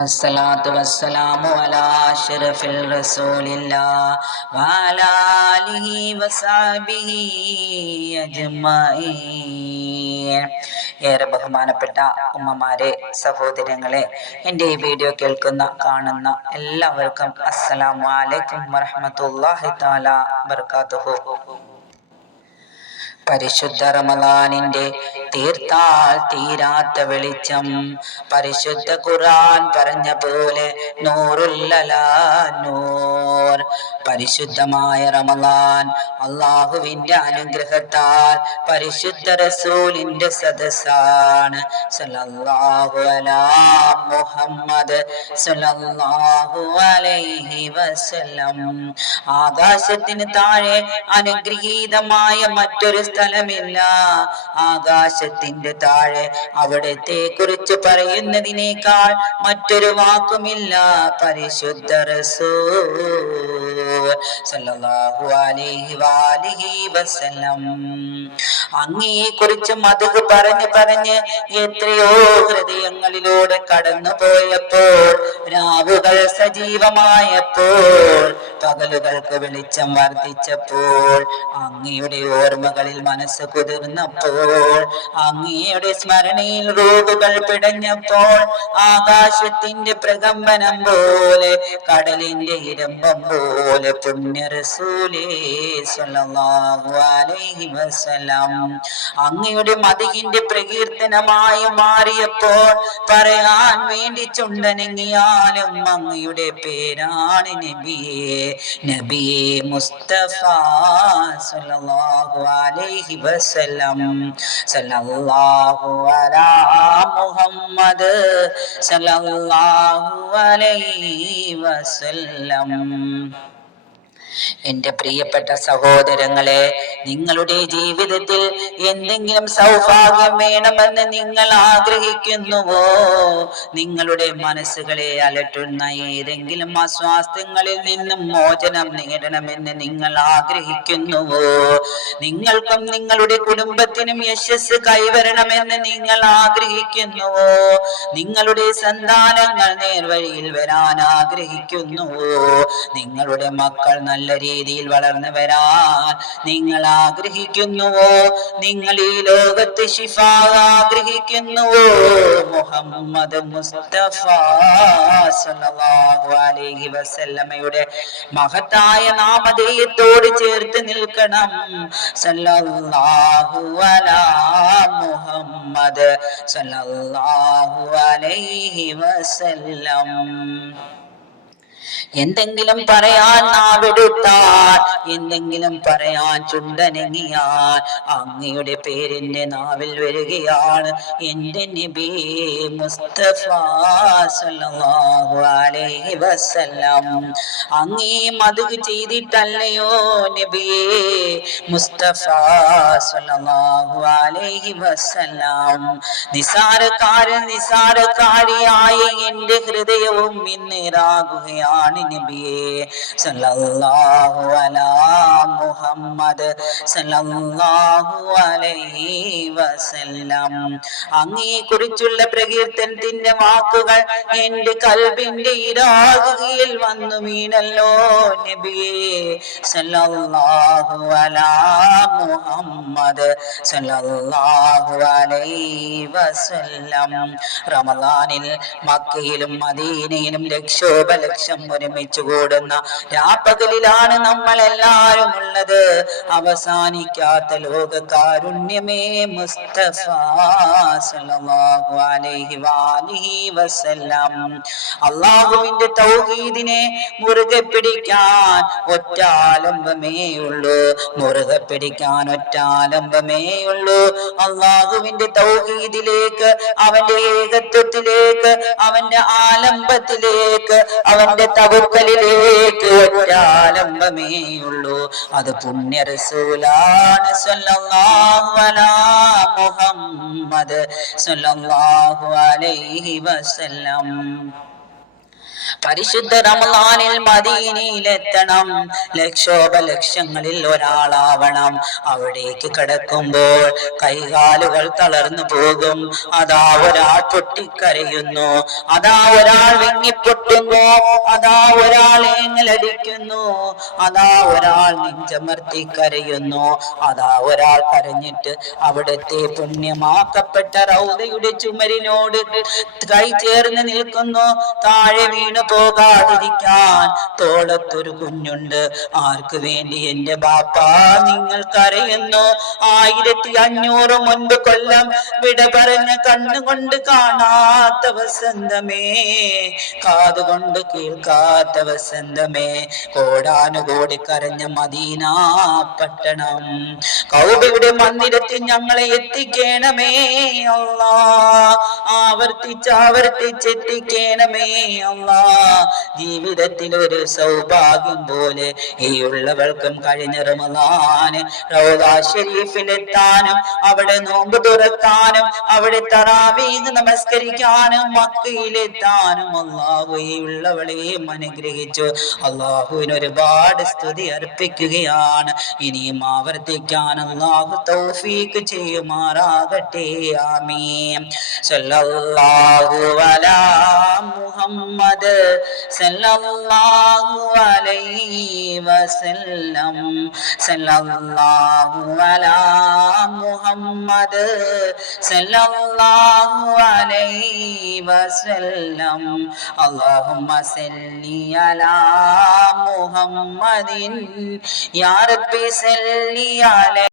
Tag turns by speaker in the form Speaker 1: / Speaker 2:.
Speaker 1: الصلاة والسلام على أشرف الرسول الله وعلى آله وصحبه أجمعين ഏറെ ബഹുമാനപ്പെട്ട ഉമ്മമാരെ സഹോദരങ്ങളെ എൻ്റെ ഈ വീഡിയോ കേൾക്കുന്ന കാണുന്ന എല്ലാവർക്കും അസ്സലാമു അലൈക്കും വറഹ്മത്തുള്ളാഹി തആല ബർക്കാത്തുഹു പരിശുദ്ധ റമദാനിന്റെ തീർത്താൽ തീരാത്ത വെളിച്ചം. പരിശുദ്ധ ഖുർആൻ പറഞ്ഞ പോലെ നൂറുല്ലലാ നൂർ പരിശുദ്ധമായ റമലാൻ അള്ളാഹുവിന്റെ അനുഗ്രഹത്താൽ പരിശുദ്ധ റസൂലിന്റെ സദസ്സാണ്. സല്ലല്ലാഹു മുഹമ്മദ് സല്ലല്ലാഹു അലൈഹി വസല്ലം. ആകാശത്തിന് താഴെ അനുഗ്രഹീതമായ മറ്റൊരു സ്ഥലമില്ല. ആകാശത്തിന്റെ താഴെ അവിടത്തെ കുറിച്ച് പറയുന്നതിനേക്കാൾ മറ്റൊരു വാക്കുമില്ല. പരിശുദ്ധ അങ്ങയെ കുറിച്ച് മധുക് പറഞ്ഞ് പറഞ്ഞ് എത്രയോ ഹൃദയങ്ങളിലൂടെ കടന്നു പോയപ്പോൾ രാവുകൾ സജീവമായപ്പോൾ പകലുകൾക്ക് വെളിച്ചം വർദ്ധിച്ചപ്പോൾ അങ്ങയുടെ ഓർമ്മകളിൽ മനസ്സ് കുതിർന്നപ്പോൾ അങ്ങയുടെ സ്മരണയിൽ റോഡുകൾ പിടഞ്ഞപ്പോൾ ആകാശത്തിന്റെ പ്രകമ്പനം പോലെ കടലിന്റെ ഇരമ്പം പോലെ പുണ്യ റസൂലേ സ്വല്ലല്ലാഹു അലൈഹി വസല്ലം. അങ്ങയുടെ മതികിന്റെ പ്രകീർത്തനമായി മാറിയപ്പോൾ പറയാൻ വേണ്ടി ചുണ്ടനങ്ങിയാലും അങ്ങയുടെ പേരാണ് നബിയെ. നബിയെ മുസ്തഫ സല്ലല്ലാഹു അലൈഹി വസല്ലം. സല്ലല്ലാഹു അലാ മുഹമ്മദ് സല്ലല്ലാഹു അലൈഹി വസല്ലം. എന്റെ പ്രിയപ്പെട്ട സഹോദരങ്ങളെ നിങ്ങളുടെ ജീവിതത്തിൽ എന്തെങ്കിലും സൗഭാഗ്യം വേണമെന്ന് നിങ്ങൾ ആഗ്രഹിക്കുന്നുവോ? നിങ്ങളുടെ മനസ്സുകളെ അലട്ടുന്ന ഏതെങ്കിലും അസ്വാസ്ഥ്യങ്ങളിൽ നിന്നും മോചനം നേടണമെന്ന് നിങ്ങൾ ആഗ്രഹിക്കുന്നുവോ? നിങ്ങൾക്കും നിങ്ങളുടെ കുടുംബത്തിനും യശസ് കൈവരണമെന്ന് നിങ്ങൾ ആഗ്രഹിക്കുന്നുവോ? നിങ്ങളുടെ സന്താനങ്ങൾ നേർവഴിയിൽ വരാൻ ആഗ്രഹിക്കുന്നുവോ? നിങ്ങളുടെ മക്കൾ നല്ല രീതിയിൽ വളർന്നു വരാൻ നിങ്ങൾ ആഗ്രഹിക്കുന്നുവോ? നിങ്ങൾ ഈ ലോകത്ത് ശിഫ ആഗ്രഹിക്കുന്നുവോ? മുഹമ്മദ് മുസ്തഫ സല്ലല്ലാഹു അലൈഹി വസല്ലമയുടെ മഹത്തായ നാമധേയത്തോട് ചേർത്ത് നിൽക്കണം. സല്ലല്ലാഹു അലാ മുഹമ്മദ് സല്ലല്ലാഹു അലൈഹി വസല്ലം. എന്തെങ്കിലും പറയാൻ നാവെടുത്താൽ എന്തെങ്കിലും പറയാൻ ചുണ്ടനങ്ങിയാൽ അങ്ങയുടെ പേരിന്റെ നാവിൽ വരികയാണ്. എന്റെ നബി മുസ്തഫ സല്ലല്ലാഹു അലൈഹി വസല്ലം. അങ്ങേ ചെയ്തിട്ടല്ലയോ നബിയേ മുസ്തഫ സല്ലല്ലാഹു അലൈഹി വസല്ലം. നിസാരക്കാരൻ നിസാരക്കാരിയായ എന്റെ ഹൃദയവും ഇന്നിറാകുകയാണ്. നബിയെ സല്ലല്ലാഹു അലാ മുഹമ്മദ് സല്ലല്ലാഹു അലൈഹി വസല്ലം. അങ്ങേ കുറിച്ചുള്ള പ്രകീർത്തനത്തിന്റെ വാക്കുകൾ എന്റെ കൽബിന്റെ ഇരാകുകയിൽ വന്നു മീനല്ലോ നബിയെ. സല്ലല്ലാഹു അലാ മുഹമ്മദ് സല്ലല്ലാഹു അലൈഹി വസല്ലം. റമദാനിൽ മക്കയിലും മദീനയിലും ലക്ഷോപലക്ഷം ഒരുമിച്ച് കൂടുന്ന രാപ്പകലിലാണ് നമ്മൾ എല്ലാവരും ഉള്ളത്. അവസാനിക്കാത്ത ലോക കാരുണ്യമേ മുസ്തഫ സല്ലല്ലാഹു അലൈഹി വസല്ലം. അള്ളാഹുവിന്റെ തൗഹീദിനെ മുറുകെ പിടിക്കാൻ ഒറ്റ ആലംബമേ ഉള്ളൂ. മുറുകെ പിടിക്കാൻ ഒറ്റ ആലംബമേ ഉള്ളൂ. അള്ളാഹുവിന്റെ തൗഹീദിലേക്ക് അവന്റെ ഏകത്വത്തിലേക്ക് അവന്റെ ആലംബത്തിലേക്ക് അവന്റെ തവക്കലിലേക്ക് ഒറ്റാലംബമേ ഉള്ളൂ അത് പുണ്യ റസൂലാണ് മുഹമ്മദ് അലൈഹി വസല്ലം. പരിശുദ്ധ റമലാനിൽ മദീനയിലെത്തണം. ലക്ഷോപ ലക്ഷങ്ങളിൽ ഒരാളാവണം. അവിടേക്ക് കിടക്കുമ്പോൾ കൈകാലുകൾ തളർന്നു പോകും. അതാ ഒരാൾ പൊട്ടിക്കരയുന്നു. അതാ ഒരാൾ വിങ്ങിപ്പൊട്ടുന്നു. അതാ ഒരാൾ ഏങ്ങലടിക്കുന്നു. അതാ ഒരാൾ നെഞ്ചമർത്തി കരയുന്നു അതാ ഒരാൾ കരഞ്ഞിട്ട് അവിടുത്തെ പുണ്യമാക്കപ്പെട്ട റൗദയുടെ ചുമരിനോട് കൈ ചേർന്ന് നിൽക്കുന്നു. താഴെ വീണു പോകാതിരിക്കാൻ തോളത്തൊരു കുഞ്ഞുണ്ട്. ആർക്ക് വേണ്ടി എന്റെ ബാപ്പ നിങ്ങൾക്കറിയുന്നു? ആയിരത്തി അഞ്ഞൂറ് മുൻപ് കൊല്ലം വിട പറഞ്ഞ കണ്ണുകൊണ്ട് കാണാത്ത വസന്തമേ കാതുകൊണ്ട് കേൾക്കാത്ത വസന്തമേ കോടാനുകോടി കരഞ്ഞ മദീന പട്ടണം. കൗബയുടെ മന്ദിരത്തിൽ ഞങ്ങളെ എത്തിക്കണമേ അല്ലാ ആവർത്തിച്ച് ആവർത്തിച്ചെത്തിക്കണമേ അല്ലാ ജീവിതത്തിൽ ഒരു സൗഭാഗ്യം പോലെ ഈ ഉള്ളവൾക്കും കഴിഞ്ഞ റമദാന് ഷരീഫിലെത്താനും അവിടെ നോമ്പ് തുറക്കാനും അവിടെ തറാവീന്ന് നമസ്കരിക്കാനും മക്കയിലെത്താനും അള്ളാഹു ഈ ഉള്ളവളെയും അനുഗ്രഹിച്ചു. അള്ളാഹുവിന് ഒരുപാട് സ്തുതി അർപ്പിക്കുകയാണ്. ഇനിയും ആവർത്തിക്കാൻ അള്ളാഹു തൗഫീക്ക് ചെയ്യുമാറാകട്ടെ. ആമീൻ. സല്ലല്ലാഹു അലാ മുഹമ്മദ് സല്ലല്ലാഹു അലൈഹി വസല്ലം. സല്ലല്ലാഹു അലാ മുഹമ്മദ് സല്ലല്ലാഹു അലൈഹി വസല്ലം. അല്ലാഹുമ്മ സല്ലി അലാ മുഹമ്മദിൻ. യാ റബ്ബി സല്ലി അലൈഹി